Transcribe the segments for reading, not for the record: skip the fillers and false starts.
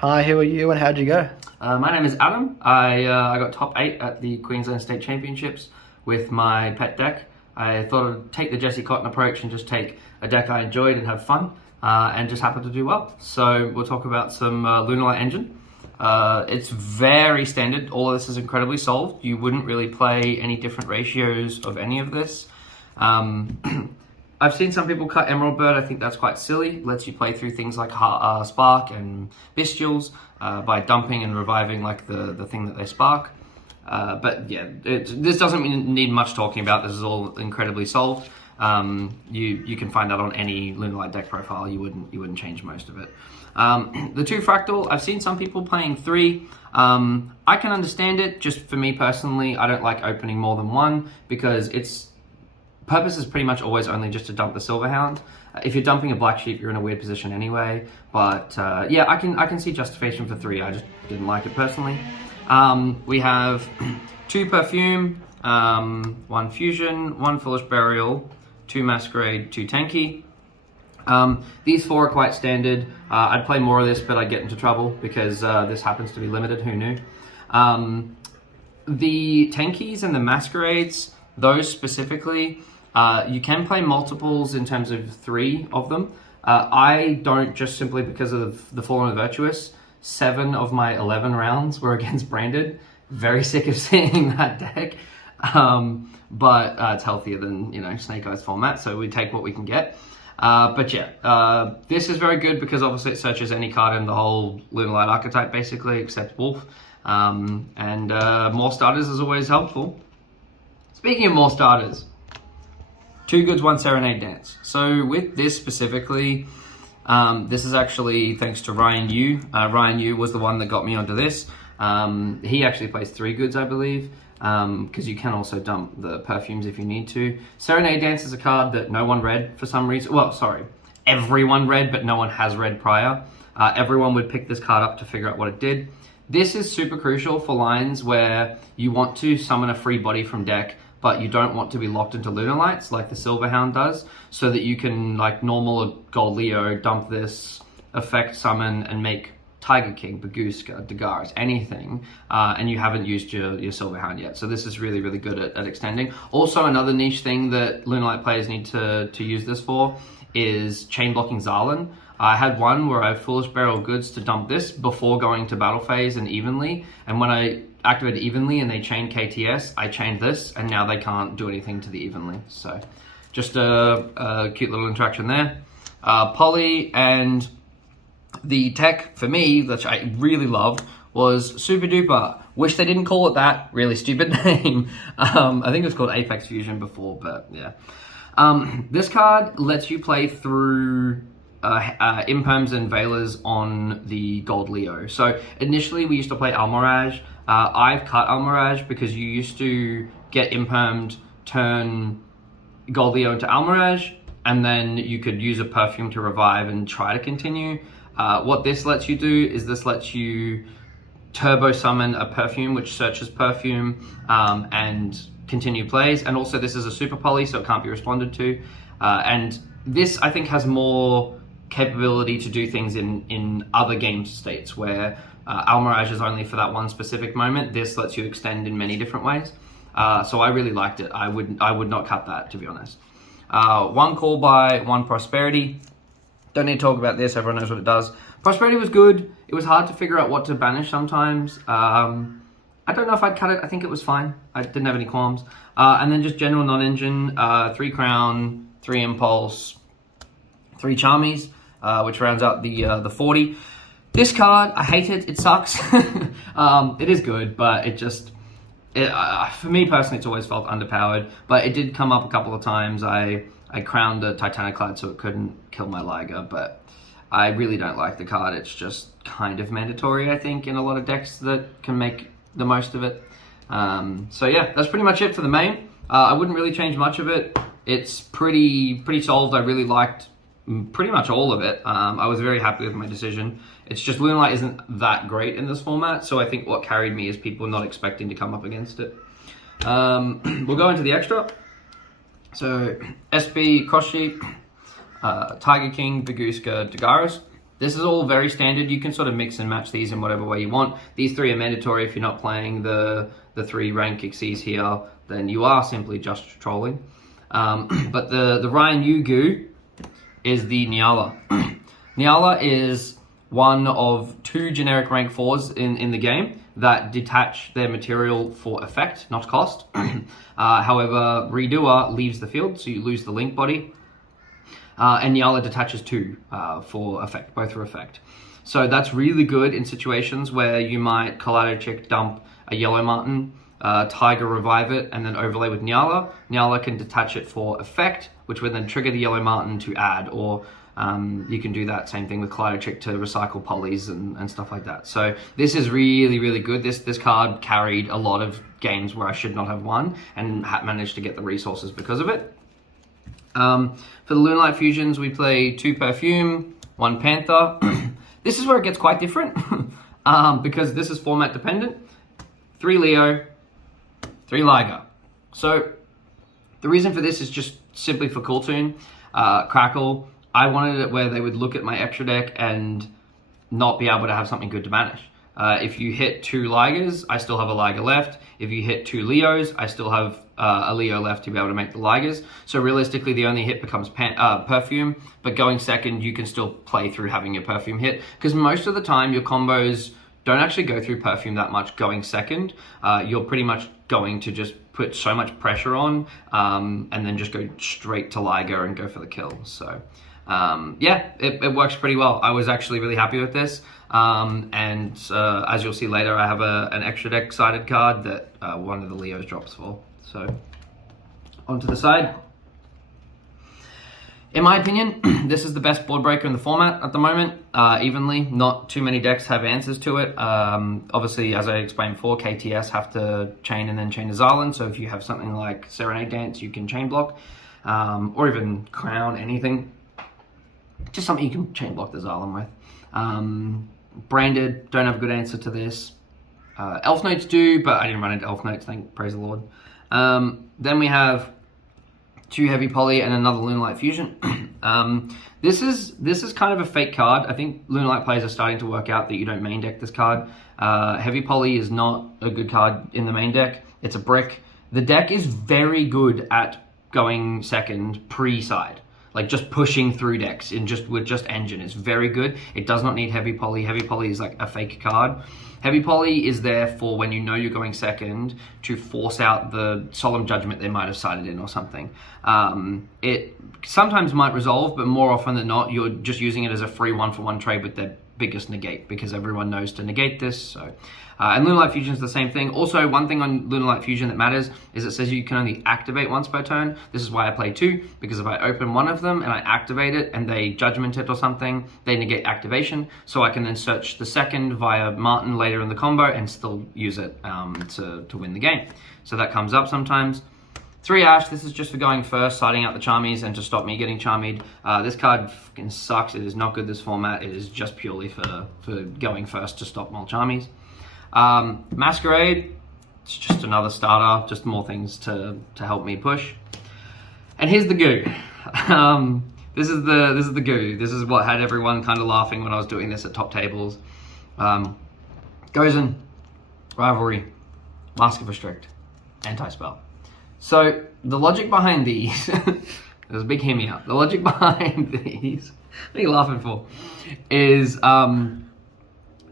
Hi, who are you and how'd you go? My name is Adam. I got top 8 at the Queensland State Championships with my pet deck. I thought I'd take the Jesse Cotton approach and just take a deck I enjoyed and have fun, and just happened to do well. So we'll talk about some Lunalight engine. It's very standard. All of this is incredibly solved. You wouldn't really play any different ratios of any of this. I've seen some people cut Emerald Bird. I think that's quite silly. Lets you play through things like Spark and Bestials by dumping and reviving like the thing that they spark. But yeah, this doesn't need much talking about. This is all incredibly solved. You can find that on any Lunalight deck profile. You wouldn't change most of it. The 2 Fractal, I've seen some people playing 3. I can understand it. Just for me personally, I don't like opening more than 1 because its purpose is pretty much always only just to dump the Silverhound. If you're dumping a Black Sheep, you're in a weird position anyway. But yeah, I can see justification for 3. I just didn't like it personally. We have 2 Perfume, 1 Fusion, 1 Foolish Burial, 2 Masquerade, 2 Tanky. These 4 are quite standard. I'd play more of this, but I'd get into trouble because this happens to be limited. Who knew? The Tankies and the Masquerades, those specifically, you can play multiples in terms of 3 of them. I don't, just simply because of the Fallen and Virtuous. 7 of my 11 rounds were against Branded. Very sick of seeing that deck. But it's healthier than, Snake Eyes format, so we take what we can get. But yeah, this is very good because obviously it searches any card in the whole Lunalight archetype basically, except Wolf. And more starters is always helpful. Speaking of more starters, 2 Goods, 1 Serenade Dance. So with this specifically, this is actually thanks to Ryan Yu. Ryan Yu was the one that got me onto this. He actually plays 3 Goods, I believe, because you can also dump the Perfumes if you need to. Serenade Dance is a card that no one read for some reason. Well, sorry, everyone read, but no one has read prior. Everyone would pick this card up to figure out what it did. This is super crucial for lines where you want to summon a free body from deck, but you don't want to be locked into Lunalights like the Silverhound does, so that you can, like normal Gold Leo, dump this, effect summon, and make Tiger King, Baguska, Dagaris, anything, and you haven't used your Silverhound yet. So this is really, really good at extending. Also, another niche thing that Lunalight players need to use this for is chain blocking Zarlan. I had one where I Foolish Burial Goods to dump this before going to battle phase and evenly, and when I activated evenly and they chained KTS, I chained this, and now they can't do anything to the evenly. So just a cute little interaction there. Poly and the tech for me, which I really loved, was Super Duper. Wish they didn't call it that. Really stupid name. I think it was called Apex Fusion before, but yeah. This card lets you play through Imperms and Veilers on the Gold Leo. So initially we used to play Almirage. I've cut Almirage because you used to get Impermed, turn Gold Leo into Almirage, and then you could use a Perfume to revive and try to continue. What this lets you do is this lets you turbo summon a Perfume, which searches Perfume, and continue plays. And also this is a super poly, so it can't be responded to. And this, I think, has more capability to do things in other game states where Almirage is only for that one specific moment. This lets you extend in many different ways. So I really liked it. I would not cut that, to be honest. 1 Call by 1 Prosperity. Don't need to talk about this. Everyone knows what it does. Prosperity was good. It was hard to figure out what to banish sometimes. I don't know if I'd cut it. I think it was fine. I didn't have any qualms. And then just general non-engine, 3 Crown, 3 Impulse, 3 Charmies, which rounds out the 40. This card, I hate it. It sucks. It is good, but for me personally, it's always felt underpowered. But it did come up a couple of times. I crowned a Titaniclad so it couldn't kill my Liger, but I really don't like the card. It's just kind of mandatory, I think, in a lot of decks that can make the most of it. So yeah, that's pretty much it for the main. I wouldn't really change much of it. It's pretty solved. I really liked pretty much all of it. I was very happy with my decision. It's just Lunalight isn't that great in this format, so I think what carried me is people not expecting to come up against it. We'll go into the extra. So SB, Cross Sheep, Tiger King, Baguska, Dagaris. This is all very standard. You can sort of mix and match these in whatever way you want. These 3 are mandatory. If you're not playing the 3 rank XCs here, then you are simply just trolling. But the Ryan Yugu is the Nyala. Nyala is one of 2 generic rank 4s in the game that detach their material for effect, not cost. However, Redoer leaves the field, so you lose the link body. And Nyala detaches 2 for effect, both for effect. So that's really good in situations where you might Kaleido Chick dump a Yellow Martin, Tiger revive it, and then overlay with Nyala. Nyala can detach it for effect, which would then trigger the Yellow Martin to add, or you can do that same thing with Kaleido Chick to recycle polys and stuff like that. So this is really, really good. This card carried a lot of games where I should not have won and managed to get the resources because of it. For the Lunalight fusions, we play 2 Perfume, 1 Panther. This is where it gets quite different because this is format dependent. 3 Leo, 3 Liger. So the reason for this is just simply for Cool Tune, Crackle. I wanted it where they would look at my extra deck and not be able to have something good to banish. If you hit 2 Ligers, I still have a Liger left. If you hit 2 Leos, I still have a Leo left to be able to make the Ligers. So realistically, the only hit becomes Perfume, but going second, you can still play through having your Perfume hit, because most of the time, your combos don't actually go through Perfume that much going second. You're pretty much going to just put so much pressure on, and then just go straight to Liger and go for the kill. So yeah, it works pretty well. I was actually really happy with this. And as you'll see later, I have an extra deck sided card that one of the Leos drops for. So onto the side. In my opinion, this is the best board breaker in the format at the moment, evenly. Not too many decks have answers to it. Obviously, as I explained before, KTS have to chain and then chain to Zarlan. So if you have something like Serenade Dance, you can chain block, or even Crown, anything. Just something you can chain block the Zarlan with. Branded, don't have a good answer to this. Elf Notes do, but I didn't run into Elf Notes, praise the Lord. Then we have 2 Heavy Poly and another Lunalight Fusion. This is kind of a fake card. I think Lunalight players are starting to work out that you don't main deck this card. Heavy Poly is not a good card in the main deck. It's a brick. The deck is very good at going second pre-side. Like just pushing through decks with just engine. It's very good. It does not need Heavy Poly. Heavy Poly is like a fake card. Heavy Poly is there for when you know you're going second to force out the Solemn Judgment they might have sided in or something. It sometimes might resolve, but more often than not, you're just using it as a free 1-for-1 trade with their biggest negate, because everyone knows to negate this. So, and Lunalight Fusion is the same thing. Also, one thing on Lunalight Fusion that matters is it says you can only activate once per turn. This is why I play 2, because if I open one of them and I activate it and they judgment it or something, they negate activation. So I can then search the second via Martin later in the combo and still use it to win the game. So that comes up sometimes. 3 Ash, this is just for going first, siding out the Charmies and to stop me getting Charmied. This card fucking sucks. It is not good this format. It is just purely for going first to stop more Charmies. Masquerade, it's just another starter, just more things to help me push. And here's the goo. This is the goo. This is what had everyone kind of laughing when I was doing this at top tables. Gozen, Rivalry, Mask of Restrict, Anti-Spell. So the logic behind these, there's a big hear me out. The logic behind these, what are you laughing for? Is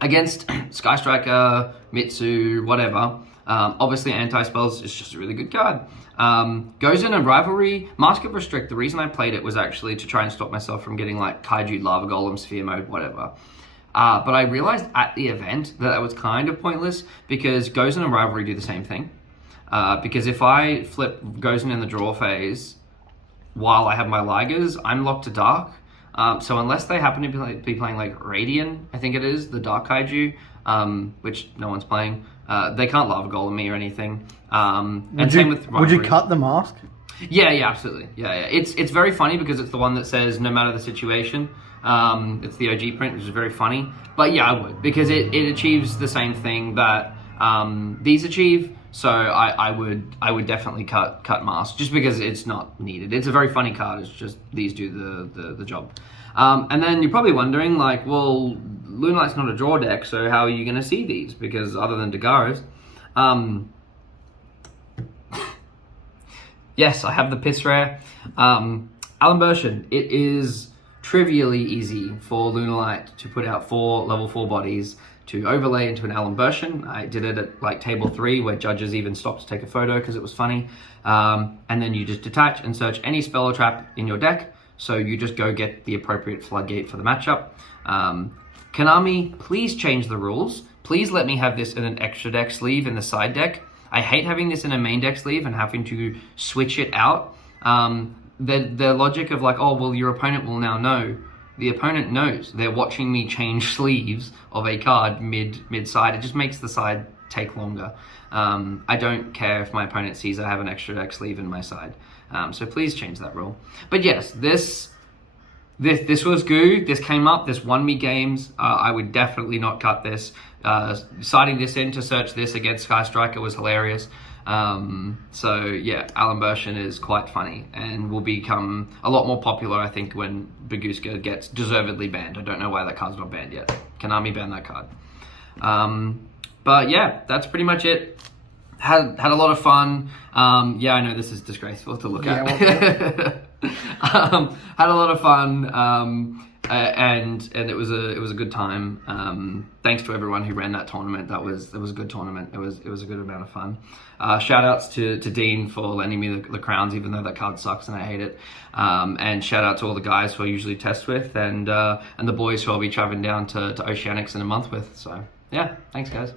against Sky Striker, Mitsu, whatever. Obviously Anti-Spells is just a really good card. Gozen and Rivalry, Mask of Restrict, the reason I played it was actually to try and stop myself from getting like Kaiju, Lava Golem, Sphere Mode, whatever. But I realized at the event that was kind of pointless because Gozen and Rivalry do the same thing. Because if I flip Gozen in the draw phase while I have my Ligers, I'm locked to Dark. So unless they happen to be playing like Radiant, I think it is, the Dark Kaiju, which no one's playing, they can't Lava Golem me or anything. And same with Rivalry. Would you cut the mask? Yeah, absolutely. Yeah. It's very funny because it's the one that says no matter the situation. It's the OG print, which is very funny. But yeah, I would, because it achieves the same thing that these achieve. So I would definitely cut Mask just because it's not needed. It's a very funny card. It's just these do the job. And then you're probably wondering, like, well, Lunalight's not a draw deck, so how are you going to see these? Because other than Dagaros, yes, I have the piss rare. Alan Bershin, it is trivially easy for Lunalight to put out 4 level 4 bodies to overlay into an Alan Bershin. I did it at like table 3 where judges even stopped to take a photo because it was funny. And then you just detach and search any spell or trap in your deck. So you just go get the appropriate floodgate for the matchup. Konami, please change the rules. Please let me have this in an extra deck sleeve in the side deck. I hate having this in a main deck sleeve and having to switch it out. The logic of like, oh, well, your opponent will now know. The opponent knows. They're watching me change sleeves of a card mid-side. It just makes the side take longer. I don't care if my opponent sees I have an extra deck sleeve in my side. So please change that rule. But yes, this was good. This came up. This won me games. I would definitely not cut this. Citing this in to search this against Sky Striker was hilarious. So yeah, Alan Bershin is quite funny and will become a lot more popular, I think, when Baguska gets deservedly banned. I don't know why that card's not banned yet. Konami banned that card. But yeah, that's pretty much it. Had a lot of fun. Yeah, I know this is disgraceful to look at. Had a lot of fun. And it was a good time. Thanks to everyone who ran that tournament. It was a good tournament. It was a good amount of fun. Shout outs to Dean for lending me the crowns, even though that card sucks and I hate it. And shout out to all the guys who I usually test with, and the boys who I'll be traveling down to Oceanics in a month with. So yeah, thanks guys.